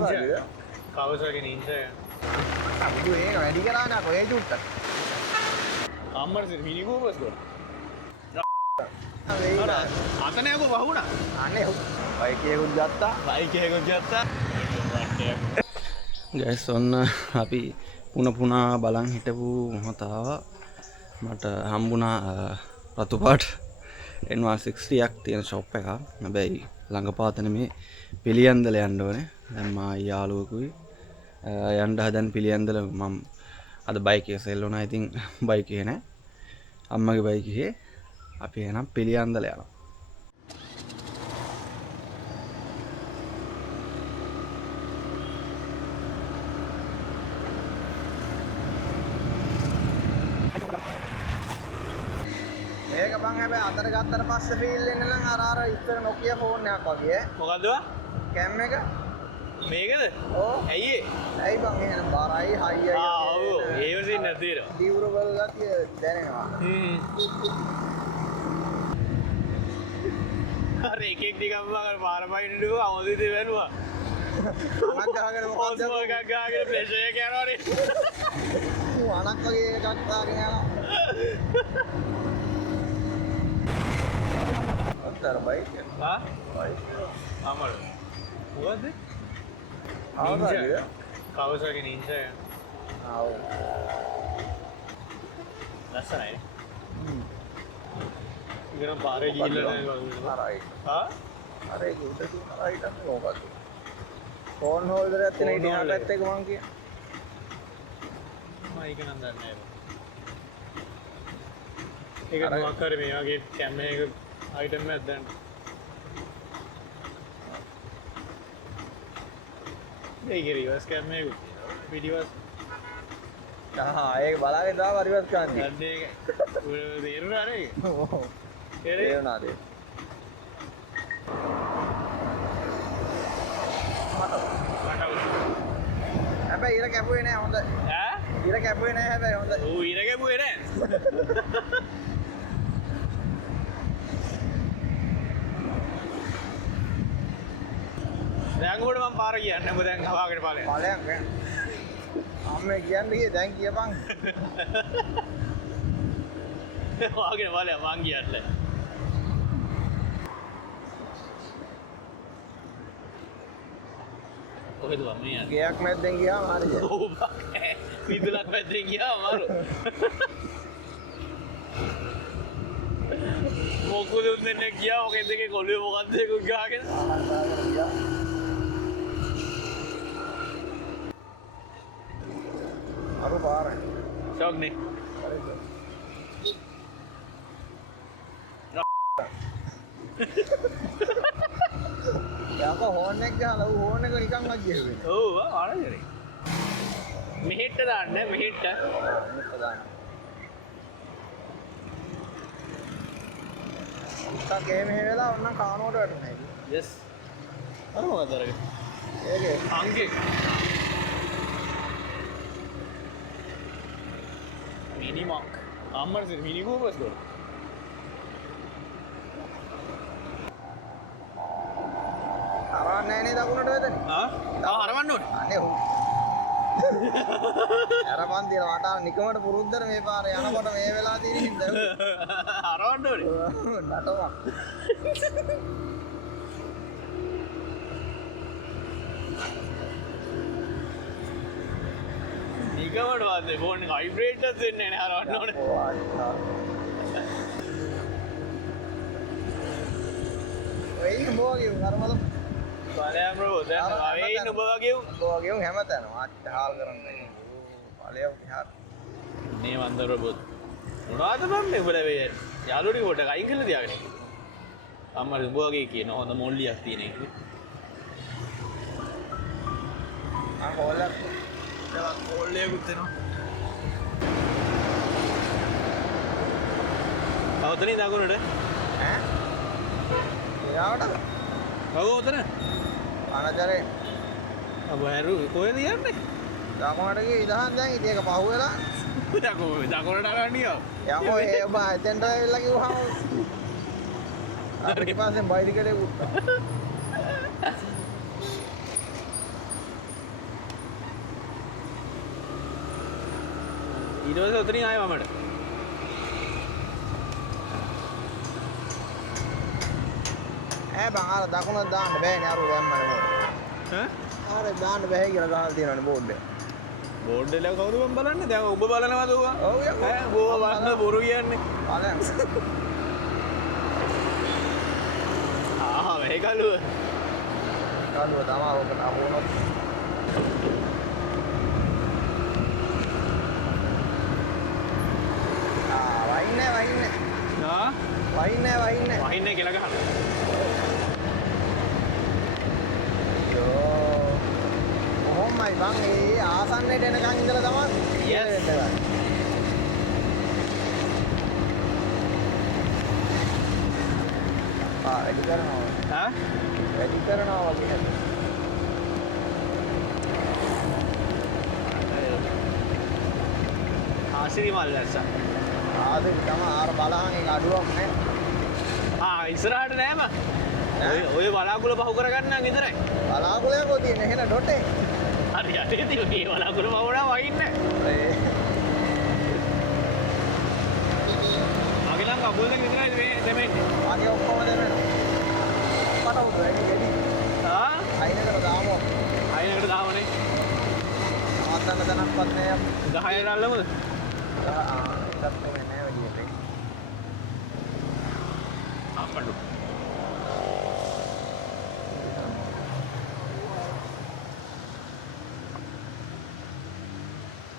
ninja. Kawasaki ninja. Aku ini kan di kerana aku yang juta. Ammar sir mini coopers ko. Ada. Atane aku bahuna. Aneh. Bike එකකුත් ගත්තා. Bike එකකුත් ගත්තා. Guys ඔන්න අපි පුනා බලන් හිටපු මොහොතාව මට හම්බුණා රතු පාට NR60ක් තියෙන ෂොප් එකක්. හැබැයි ළඟපාත නෙමේ පිළියන්දල යන්න ඕනේ. දැන් මා යාළුවෙකුයි යන්න හදන් පිළියන්දල මම අද බයික් එක සෙල් වුණා. ඉතින් බයික් එක නෑ. අම්මගේ බයික් එකේ අපි එනම් පිළියන්දල යනවා. මේක බං හැබැයි අතර ගත්තට පස්සේ ෆීල් එන්න නම් අර ඉස්සර Nokia ෆෝන් එකක් වගේ මොකද්ද? කැම් එක මේකද? ඕ ඇයි ඒ? ඇයි බං එහෙනම් බරයි හයියයි ඔව් ඒ වශයෙන් නැතිර. ඩියුරබල් ගතිය දැනෙනවා. අර එකෙක් නිකම්ම අර පාර පයින්නු අවදිතේ වැළුවා. අනක් ගහගෙන මොකක්ද මොකක් ගහගෙන ප්‍රෙෂර් එක යනවානේ. අනක් වගේ එකක් දාගෙන යනවා. අතර බයික් හා? බයික් අමර. මොකද්ද? ninja. Kawasaki ninja. ආව්. ලස්සනයි. ඉතින් පාරේ ගිහිල්ලා නැහැ. හරයි. හා? අර ඒක උඩ තියෙන රයිට් එක මොකක්ද? ෆෝන් හෝල්ඩර් එකක් තියෙන ඉතින් අරකට එක මං කිය. මම ඒක නම් දන්නේ නැහැ. ඒක මොකක් හරි මේ වගේ කැමරා එක අයිටම් එකක් දැන්. ඒකේ රිවර්ස් කැමරා එක වීඩියෝස් ඒක බලාගෙන තාම රිවර්ස් කරන්නේ. ගන්න එක තේරුණා නේද? ඔව්. තේරෙන්නේ? තේරුණාද? හැබැයි ඉර කැපුවේ නෑ හොඳ. ඈ? ඉර කැපුවේ නෑ හැබැයි හොඳ. ඌ ඉර ගැපුවේ නෑ. දැන් උඩ මම පාර කියන්නේ මොකද දැන් හවාගෙන ඵලයක්. ඵලයක් නෑ. අම්මේ කියන්නේ කියේ දැන් කියපන්. හවාගෙන ඵලයක් මං කියන්නේ. කොහෙද මම යන්නේ? ගයක් මැද්දෙන් ගියාම හරියට. ඔව් බා. විදුලක් පැත්තෙන් ගියා අමාරු. මොකද උන්නේ ගියා ඔකෙන් දෙකේ කොළුවේ මොකද්ද ඒක ගහගෙන. අර පාරයි. ෂොක් නේ. යාක හෝන් එක ගහලා ඌ හෝන් එක නිකන් අගිය වෙන්නේ. ඔව් ආරජරේ. මෙහෙට දාන්න මෙහෙට. තා ගේම හේවලා ඔන්න කානුවට වැටුනේ. යස්. අර මොකද අරගෙන? ඒකේ අංගේ. මිනි මොක්. අම්මර සර් මිනි කෝපස් ගොඩ. අරවන්නේ නෑ දකුණට වෙදනේ. ආ? තාම හරවන්න ඕනේ. අනේ ඔව්. අරපන් තියලා මට නිකමට පුරුද්දට මේ පාරේ යනකොට මේ වෙලා තියෙන හින්දා හරවන්න ඕනේ. නටවක්. නිකමට වාදේ ෆෝන් එක වයිබ්‍රේට් එකක් දෙන්නේ නැහැ හරවන්න ඕනේ. වෙයි මොකද කරමද? බලයන් බ්‍රෝ දැන් ආවේ ඉන්න ඔබ වගේ උන්. ඔයගේ උන් හැමතැනම හාල් කරන්නේ. ඵලයක් විහාර. මේ වන්දර බොත්. මොනවද මම මේ උඹලා වෙයි. යාළුවෝ ටික කොට අයින් කරලා තියාගෙන. අම්මා උඹ වගේ කියන හොඳ මොල්ලියක් තියෙන එක. හොල්ලක් ඒවා කොල්ලේකුත් එනවා. අවතනින් දකුණට ඈ එයාට ඔව් උතන අනජරේ අබහැරු කොහෙද යන්නේ? දකුණට ගිහ ඉදහන් දැන් ඉතින් ඒක පහුවෙලා දකුණට අරන්නේ යකෝ ඒ ඔබ එතෙන්ට ඇවිල්ලා කිව්වහම අර ඊපස්සේ බයිරිකඩේ උත්තා ඊට පස්සේ උතනින් ආයෙ වමට. ඈ බං අර දකුණට දාන්න බෑනේ අර දැම්මනේ මොකද. ඈ? අර දාන්න බෑ කියලා ගහලා තියෙනවනේ බෝඩ් එක. බෝඩ් එක කවුරු මම බලන්නේ? දැන් ඔබ බලනවද ඔවා? ඔව් යකෝ. ඈ බෝ වන්න බොරු කියන්නේ. බලන්න. මේ කලුව. කලුව තමයි ඔකට අහුනොත්. වයින්නේ. ආ? වයින්නේ. වහින්නේ කියලා ගහන්න. කොහොමයි බං මේ ආසන්නයට එනකන් ඉඳලා තමයි Yes. වැඩි කරනවා. ඈ? වැඩි කරනවා වගේ නේද? ආසිරි මල් දැස්ස. ආදේ තමයි ආර බලහන් එක අඩුවක් නෑ. ඉස්සරහට නෑම. ඔය බලාකුළ පහු කරගන්න විතරයි. බලාකුලේ කො තියෙන එහෙන ඩොටේ. හරි යටේ තියෙන මේ බලාකුළ පහුණා වයින්නේ. මගේ නම් කකුල් දෙක විතරයි මේ දෙමෙන්නේ. ආගේ ඔක්කොම දෙන්නවා. ඔක්කට උඩ වැඩි ගෙඩි. අයිනකට දාමු. අයිනකට දාමනේ. ආතන්න තනක්වත් නෑ. 10 රල්ලමුද? ඒකත් නෙමෙයි නෑ වැඩි. අපඩු.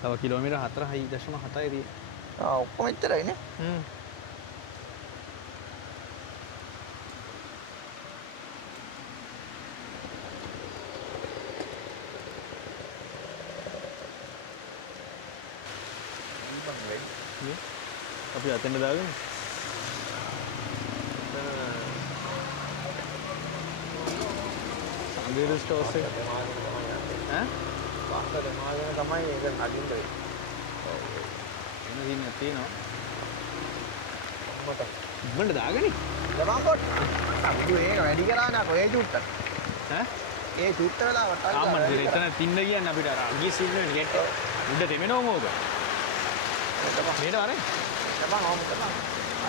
තව කිලෝමීටර් 4.7යි දී. ඔක්කොම එච්චරයිනේ. අපි අතෙන්ට දාගෙන සංගීත ස්ටෝර්ස් එක ඈ වාස්ත දෙමාගෙන තමයි ඒක නගින්න වෙන්නේ. එන දිනක් තියෙනවා. මට ඉබ්බන්ට දාගනි. ලබන් කොට. අපිට ඒක වැඩි කරා නා කොහේ චුට්ට. ඈ ඒ චුට්ට වෙලාවට ආම්මන් දිර එතන තින්න කියන්නේ අපිට අර අගිය සින්න වෙන ගැට. උඩ දෙමෙනවම ඕක. මේට අරේ. ලබන් ඕම කරලා.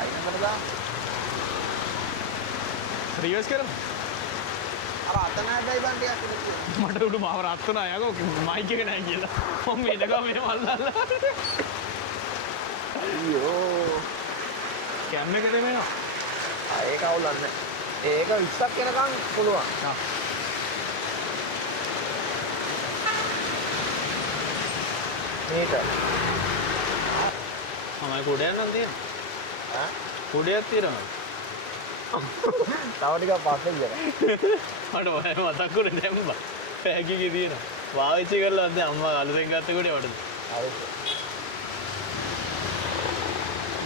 අයිනකට දා. රිවර්ස් කරමු. අර අතන හැබැයි බන් ටිකක් ඉතින්. මට උඩු මාව රත් වුණා යකෝ මයික් එක නැහැ කියලා. මම මේක මේ මල්ලල්ලා. අයියෝ. කැම් එකට එනවා. ඒක අවුලන්නේ. ඒක 20ක් වෙනකන් පුළුවන්. මේක. මම කුඩයක් නම් තියෙනවා. ඈ? කුඩයක් තියෙනවා. තව ටිකක් පස්සේ ගියා. මට ඔය මතක් වුණේ දැම්මා. පැකිගේ තියෙනවා. පාවිච්චි කරලා දැන් අම්මා අලුතෙන් ගත්ත කුඩේ වටද. හරි.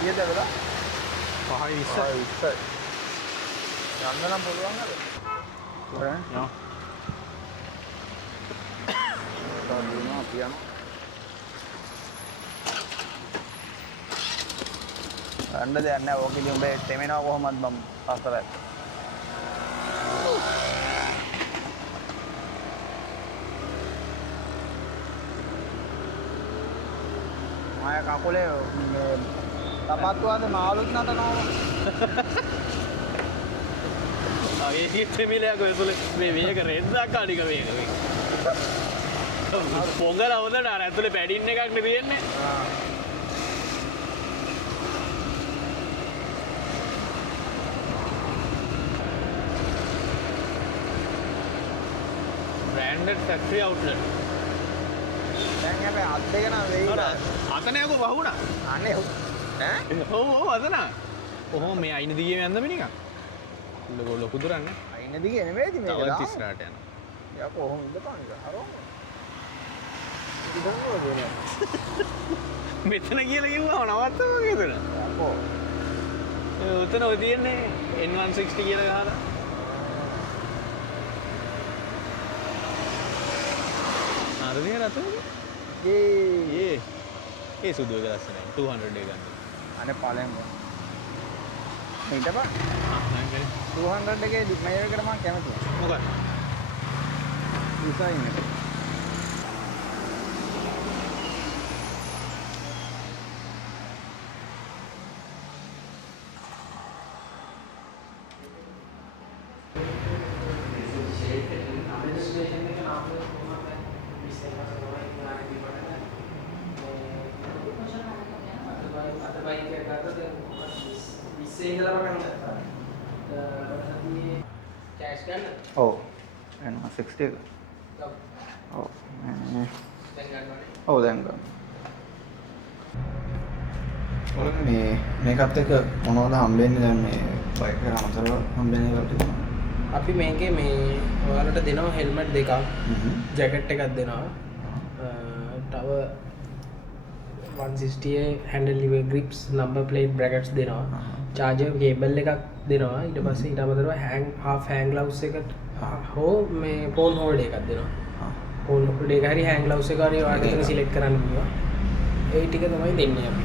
ඊයද වෙලා? 5.20. යන්න නම් පුළුවන් නේද? යා. තවදුරටත් පියන. අන්න දෙයක් නැහැ. ඕකෙදි උඹේ තෙමෙනවා කොහොමද මම පස්සට. මාය කකුලේ මේ තපත්තුවද මාළුත් නටනවා. ඒ තෙමිලයක් ඔයසොල මේ මේක රෙද්දක් අඩික මේක. පොඟල අවුදට අර ඇතුලේ පැඩින් එකක් නේ තියෙන්නේ. branded factory outlet. දැන් හැබැයි අත් දෙක නම් වෙයි. අතන යකෝ වහුණා. අනේ ඈ? ඔව් අතන. කොහොම මේ අයින දිගේ යන්නද මේ නිකන්? ලොකු දුරන්නේ. අයින දිගේ නෙමෙයිද මේක? තවත් ඉස්සරහට යනවා. යා කොහොම ඉඳපන් ඉත. හරෝම. ඉඳන්වද නේ? මෙතන කියලා කිව්වම නවත්තම වගේ එතන. යකෝ. උතන ඔය තියන්නේ N160 කියලා ගහලා. අරදිය රතුනේ. ඒ සුදු එක ලස්සනයි 200 එක ගන්න. අනේ පළෙන්ම. හිටපන්. නම් කරේ. 200 එකේ මේකට මම කැමතියි. මොකක්ද? ඩිසයින් එක. බයික් එකක් ගත්තා දැන් 20 ඉඳලා පටන් ගත්තා. මට කැෂ් ගන්න. ඔව්. එනවා 60 එක. ඔව්. දැන් ගන්නවනේ. ඔව් දැන් ගන්න. ඔයාලා මේකත් එක්ක මොනවද හම්බෙන්නේ දැන් මේ බයික් එක අමතරව හම්බෙන්නේ ඒකට තියෙනවා. අපි මේකේ මේ ඔයාලට දෙනවා හෙල්මට් දෙකක්. ජැකට් එකක් දෙනවා. තව 160 handle lever grips number plate brackets දෙනවා. charger cable එකක් දෙනවා. ඊට පස්සේ ඊට අමතරව half hang gloves එකක් හෝ මේ phone holder එකක් දෙනවා. phone holder එක හරි hang gloves එක හරි ඔයාලට එතන select කරන්න පුළුවන්. ඒ ටික තමයි දෙන්නේ අපි.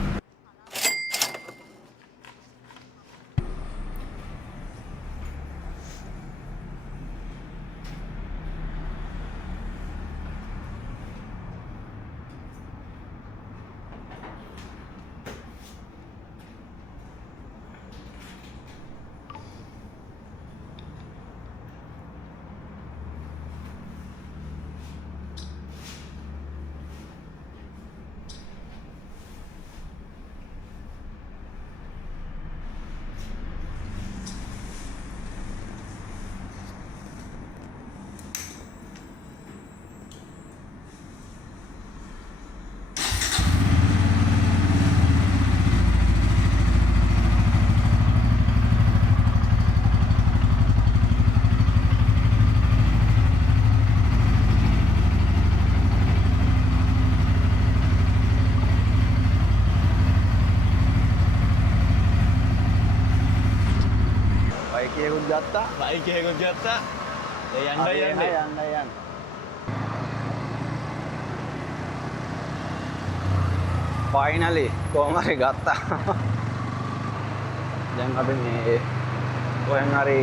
බයික් එකකුත් ගත්තා. බයික් එකකුත් ගත්තා. ඒ යන්න. යන්න. ෆයිනලි කොහොම හරි ගත්තා. දැන් අපි මේ කොහෙන් හරි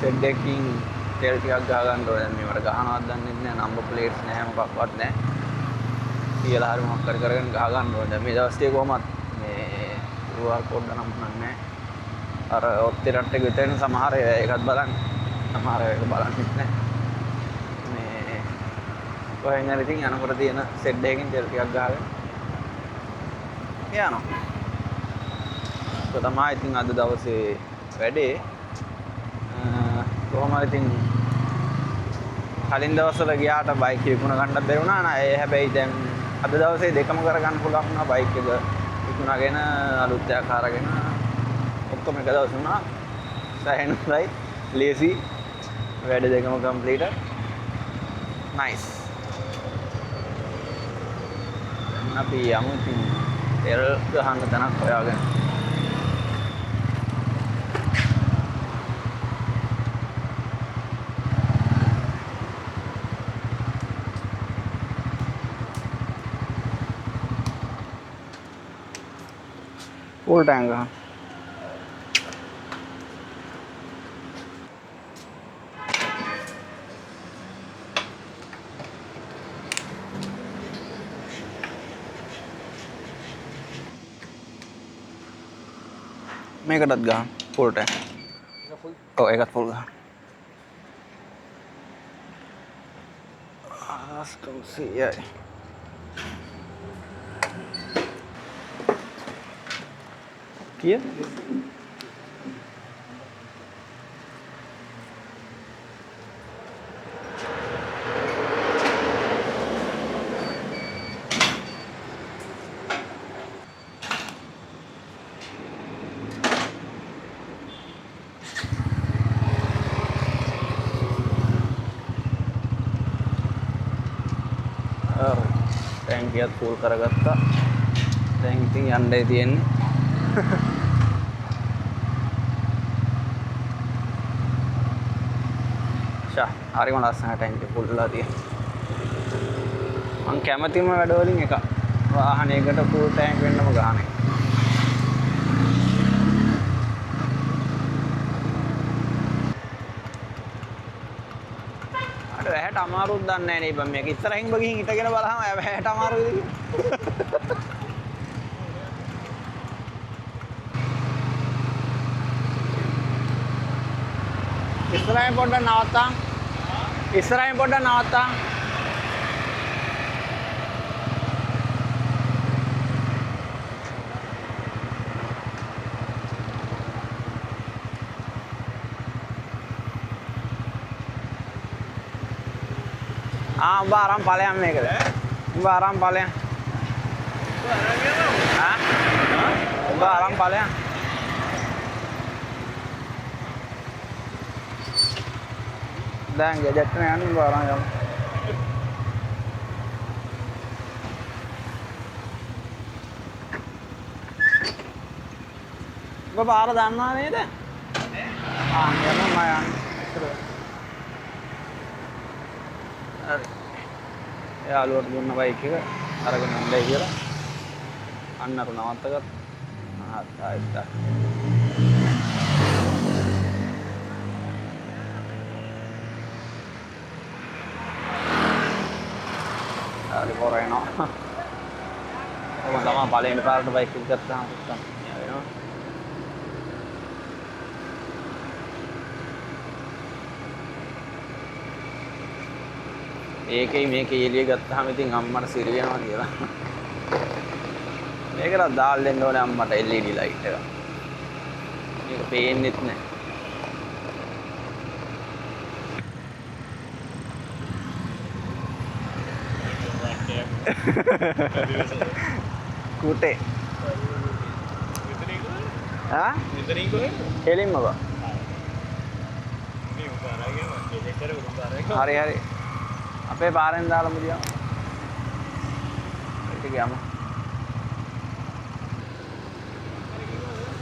සෙට් එකකින් තෙල් ටිකක් ගහ ගන්න ඕනේ. දැන් මේවට ගහනවත් දන්නේ නැහැ. නම්බර් ප්ලේට්ස් නැහැ මොකක්වත් නැහැ. කියලා හරි මොකක් කරගෙන ගහ ගන්න ඕනේ. දැන් මේ දවස් ටික කොහොමත් මේ QR කෝඩ් නම් නැහැ. අර ඔත්තිරට් එක විතරනේ සමහර ඒකත් බලන්න. සමහර ඒක බලන්නෙත් නැහැ. මේ කොහෙන් හරි ඉතින් යනකොට තියෙන සෙට් එකකින් තෙල් ටිකක් ගහගෙන යනවා. ඒක තමයි ඉතින් අද දවසේ වැඩේ. කොහොම හරි ඉතින් කලින් දවස්වල ගියාට බයික් විකුණ ගන්නත් බැරි වුණා නා. ඒ හැබැයි දැන් අද දවසේ දෙකම කරගන්න පුළුවන් වුණා. බයික් එක විකුණාගෙන අලුත් එකක් අරගෙන ඔක්කොම එක දවස් වුණා. සෑහෙනයි ලේසි වැඩ දෙකම කම්ප්ලීට්. නයිස්. අපි යමු ඉතින් තෙල් ගහන්න තැනක් හොයාගෙන. full tank ha. මේකටත් ගහන්න full tank. ඔව් ඒකත් full ගහන්න. ආස්කම්සියයි. කිය? ටැංකියත් ෆුල් කරගත්තා. දැන් ඉතින් යන්නයි තියෙන්නේ. හරිම ලස්සන ටැංකිය ෆුල් වෙලා තියෙනවා. මං කැමතිම වැඩ වලින් එක වාහනයකට ෆුල් ටැංක් වෙන්නම ගහන එක. අර වැහැට අමාරුත් දන්නේ නැහැ නේ බං. මේක ඉස්සරහින් බගින් හිටගෙන බලහම වැහැට අමාරුයිද කියලා. ඉස්සරහින් පොඩ්ඩක් නවත්තන්න. ඉස්සරහින් පොඩ්ඩක් නවත්තන්න. උඹ අරන් ඵලයන් මේකද? උඹ අරන් ඵලයන්. උඹ අරන් ඵලයන්. දැන් ගෙදරට යන්න උඹ අරන් යමු. උඹ පාර දන්නවා නේද? යන්න මම යන්න. හරි. යාළුවට දුන්න බයික් එක අරගෙන යන්නයි කියලා. අන්න අර නවත්තගත්තා. ආයෙත් හරි පොරේනවා. ඔබ තමයි පළවෙනි පාරට බයික් එක ගත්තාම පුත්තන්. වෙනවා. ඒකයි මේකේ එළිය ගත්තාම ඉතින් අම්මට සිරි වෙනවා කියලා. මේකට දාලා දෙන්න ඕනේ අම්මට LED light එක. මේක පේන්නෙත් නැහැ. කුටේ. ආ? විතරින් කොහෙද? එලින්ම බා. මේ උපාරගෙන දෙකතර උපාරගෙන. හරි හරි. අපේ පාරෙන් දාලා මුදියා. ඒක ගියාම.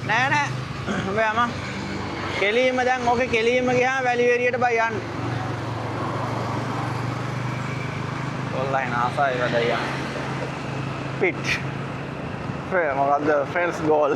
නෑ නෑ. ඔබ යම. කෙලියම දැන් ඕකේ කෙලියම ගියාම වැලිවේරියට බයි යන්න. ඔන්ලයින් ආසයි වැඩියා. පිට්. මොකද්ද ෆ්‍රෙන්ඩ්ස් ගෝල්.